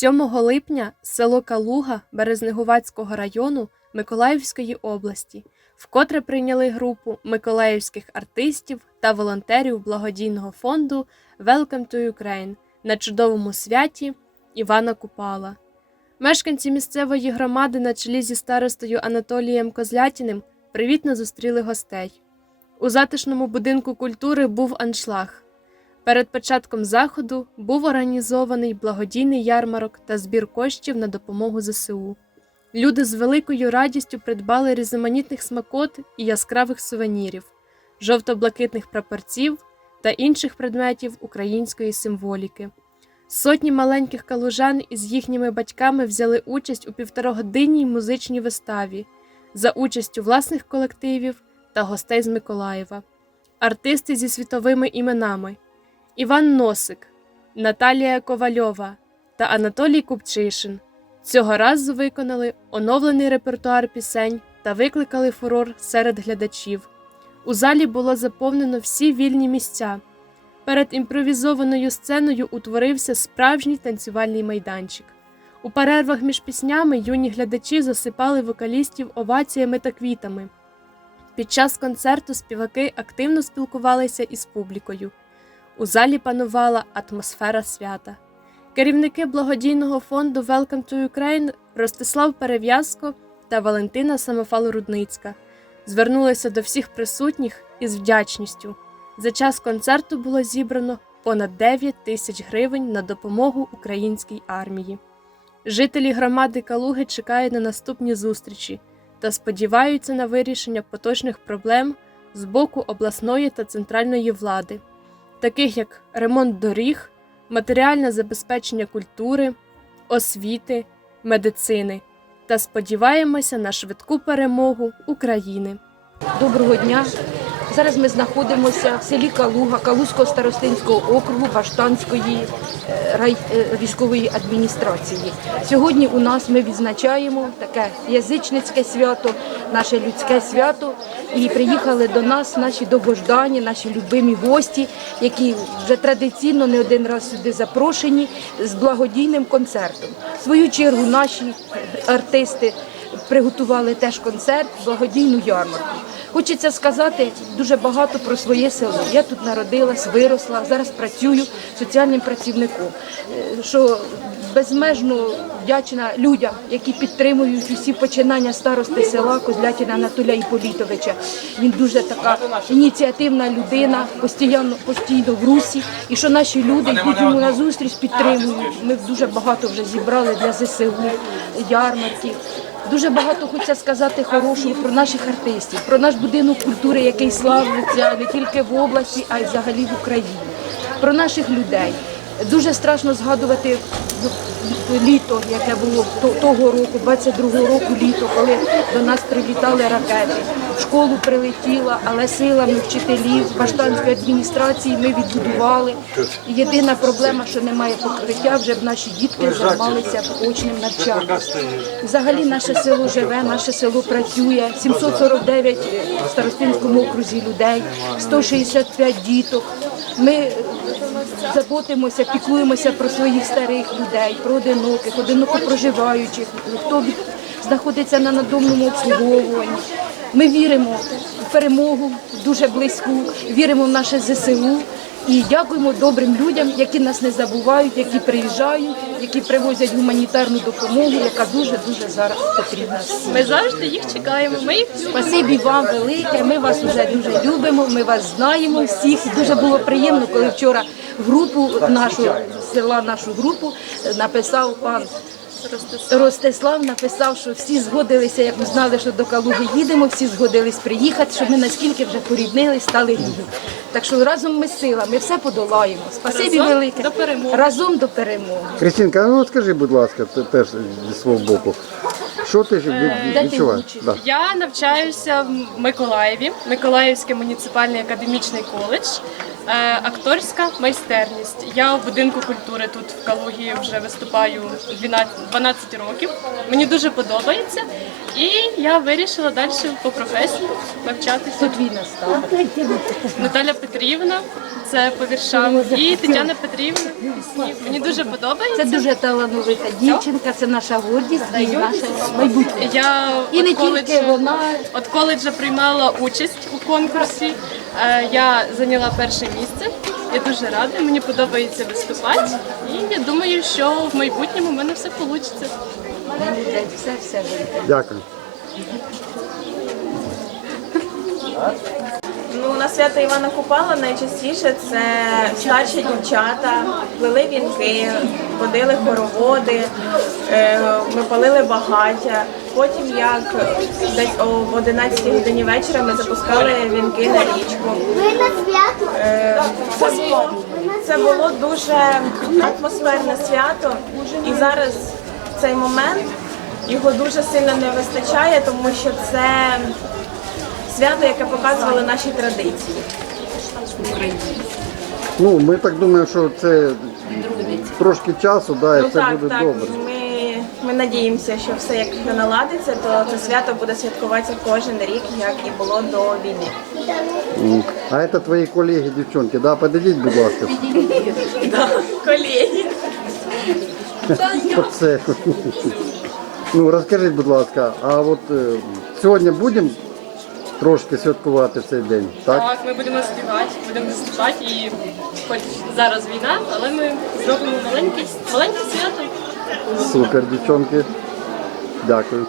7 липня село Калуга Березнегувацького району Миколаївської області вкотре прийняли групу миколаївських артистів та волонтерів благодійного фонду Welcome to Ukraine на чудовому святі Івана Купала. Мешканці місцевої громади на чолі зі старостою Анатолієм Козлятіним привітно зустріли гостей. У затишному будинку культури був аншлаг. Перед початком заходу був організований благодійний ярмарок та збір коштів на допомогу ЗСУ. Люди з великою радістю придбали різноманітних смакот і яскравих сувенірів, жовто-блакитних прапорців та інших предметів української символіки. Сотні маленьких калужан із їхніми батьками взяли участь у півторагодинній музичній виставі за участю власних колективів та гостей з Миколаєва, артисти зі світовими іменами. Іван Носик, Наталія Ковальова та Анатолій Купчишин цього разу виконали оновлений репертуар пісень та викликали фурор серед глядачів. У залі було заповнено всі вільні місця. Перед імпровізованою сценою утворився справжній танцювальний майданчик. У перервах між піснями юні глядачі засипали вокалістів оваціями та квітами. Під час концерту співаки активно спілкувалися із публікою. У залі панувала атмосфера свята. Керівники благодійного фонду Welcome to Ukraine Ростислав Перев'язко та Валентина Самофал-Рудницька звернулися до всіх присутніх із вдячністю. За час концерту було зібрано понад 9 тисяч гривень на допомогу українській армії. Жителі громади Калуги чекають на наступні зустрічі та сподіваються на вирішення поточних проблем з боку обласної та центральної влади таких як ремонт доріг, матеріальне забезпечення культури, освіти, медицини, та сподіваємося на швидку перемогу України. Доброго дня. Зараз ми знаходимося в селі Калуга, Калузького старостинського округу Баштанської е, рай... е, військової адміністрації. Сьогодні у нас ми відзначаємо таке язичницьке свято, наше людське свято. І приїхали до нас наші довгождані, наші любимі гості, які вже традиційно не один раз сюди запрошені з благодійним концертом. В свою чергу наші артисти приготували теж концерт, благодійну ярмарку. Хочеться сказати дуже багато про своє село. Я тут народилась, виросла, зараз працюю соціальним працівником. Е, Що безмежно вдячна людям, які підтримують усі починання старости села Козлятіна Анатолія Іполітовича. Він дуже така ініціативна людина, постійно постійно в русі. І що наші люди йдуть йому на зустріч, підтримують. Ми дуже багато вже зібрали для ЗСУ, ярмарків. Дуже багато хочеться сказати хорошого про наших артистів, про наш будинок культури, який славиться не тільки в області, а й взагалі в Україні, про наших людей. Дуже страшно згадувати літо, яке було того року, 22-го року літо, коли до нас прилітали ракети. В школу прилетіла, але силами вчителів, баштанської адміністрації ми відбудували. Єдина проблема, що немає покриття, вже б наші дітки займалися очним навчанням. Взагалі наше село живе, наше село працює. 749 в старостинському окрузі людей, 165 діток. Ми заботимося, піклуємося про своїх старих людей, про одиноких, одиноко проживаючих, хто знаходиться на надомному обслуговуванні. Ми віримо перемогу дуже близьку, віримо в наше ЗСУ. І дякуємо добрим людям, які нас не забувають, які приїжджають, які привозять гуманітарну допомогу, яка дуже дуже зараз потрібна. всім. Ми завжди їх чекаємо. Ми їх любимо. Спасибі вам велике. Ми вас вже дуже любимо. Ми вас знаємо всіх. Дуже було приємно, коли вчора в групу нашу села, нашу групу написав пан. Ростислав написав, що всі згодилися, як ми знали, що до Калуги їдемо, всі згодились приїхати, що ми наскільки вже поріднились, стали рідні. Так що разом ми сила, ми все подолаємо. Спасибі Разом велике. до перемоги. Разом до перемоги. Крістінка, ну от скажи, будь ласка, теж зі свого боку. Що ти ти відчуваєш? Да. Я навчаюся в Миколаєві, Миколаївський муніципальний академічний коледж, е, акторська майстерність. Я в будинку культури тут в Калугі вже виступаю 12, 12 років. Мені дуже подобається, і я вирішила далі по професії навчатися. Тут війна стала. Наталя Петрівна, це по віршам, і Тетяна Петрівна. пісні. Мені дуже подобається. Це дуже талановита дівчинка, це наша гордість і наше майбутнє. Я от коледжу- вона. Коледжа приймала участь у конкурсі. Е, Я зайняла перше місце. Я дуже рада, мені подобається виступати. І я думаю, що в майбутньому в мене все вийде. Все, все вийде. Дякую. Свято Івана Купала найчастіше це старші дівчата, плели вінки, водили хороводи, е, ми палили багаття. Потім, як десь о 11 годині вечора, ми запускали вінки на річку. Е, Це було, це було дуже атмосферне свято, і зараз в цей момент його дуже сильно не вистачає, тому що це свято, яке показувало наші традиції. Ну, ми так думаємо, що це трошки часу, да, і ну це так, буде так. добре. Ми, ми надіємося, що все якщо наладиться, то це свято буде святкуватися кожен рік, як і було до війни. М. А це твої колеги, дівчонки, да? Подійдіть, будь ласка. Колеги. Ну, розкажіть, будь ласка, а от е, сьогодні будемо трошки святкувати цей день, так? Так, ми будемо співати, будемо співати і хоч зараз війна, але ми зробимо маленьке, маленьке свято. Супер, дівчонки. Дякую.